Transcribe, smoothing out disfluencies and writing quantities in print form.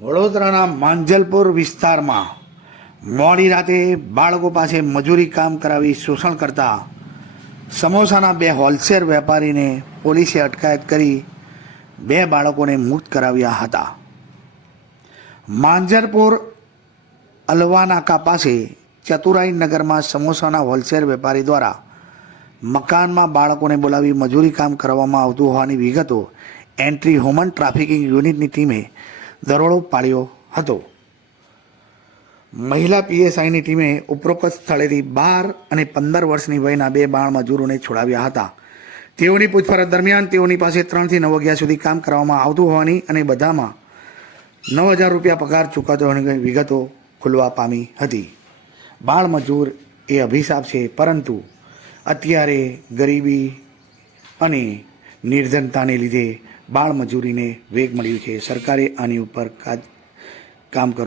વડોદરાના માંજલપુર વિસ્તારમાં મોડી રાતે બાળકો પાસે મજૂરી કામ કરાવી શોષણ કરતા સમોસાના 2 હોલસેલ વેપારીને પોલીસે અટકાયત કરી 2 બાળકોને મુક્ત કરાવ્યા હતા. માંજલપુર અલવાનાકા પાસે ચતુરાઈ નગરમાં સમોસાના હોલસેલ વેપારી દ્વારા મકાનમાં બાળકોને બોલાવી મજૂરી કામ કરવામાં આવતું હોવાની વિગતો એન્ટ્રી હ્યુમન ટ્રાફિકિંગ યુનિટની ટીમે દરોડો પાડ્યો હતો. મહિલા પીએસઆઈની ટીમે ઉપરોક્ત સ્થળેથી 12 અને 15 વર્ષની વયના 2 બાળ મજૂરોને છોડાવ્યા હતા. તેઓની પૂછપરછ દરમિયાન તેઓની પાસે 3 થી 9 વાગ્યા સુધી કામ કરવામાં આવતું હોવાની અને બધામાં 9,000 રૂપિયા પગાર ચૂકવતો હોવાની વિગતો ખુલવા પામી હતી. બાળ મજૂર એ અભિશાપ છે, પરંતુ અત્યારે ગરીબી અને નિર્ધનતાને લીધે બાળ મજૂરીને વેગ મળ્યું છે. સરકારે આની ઉપર કામ કરવું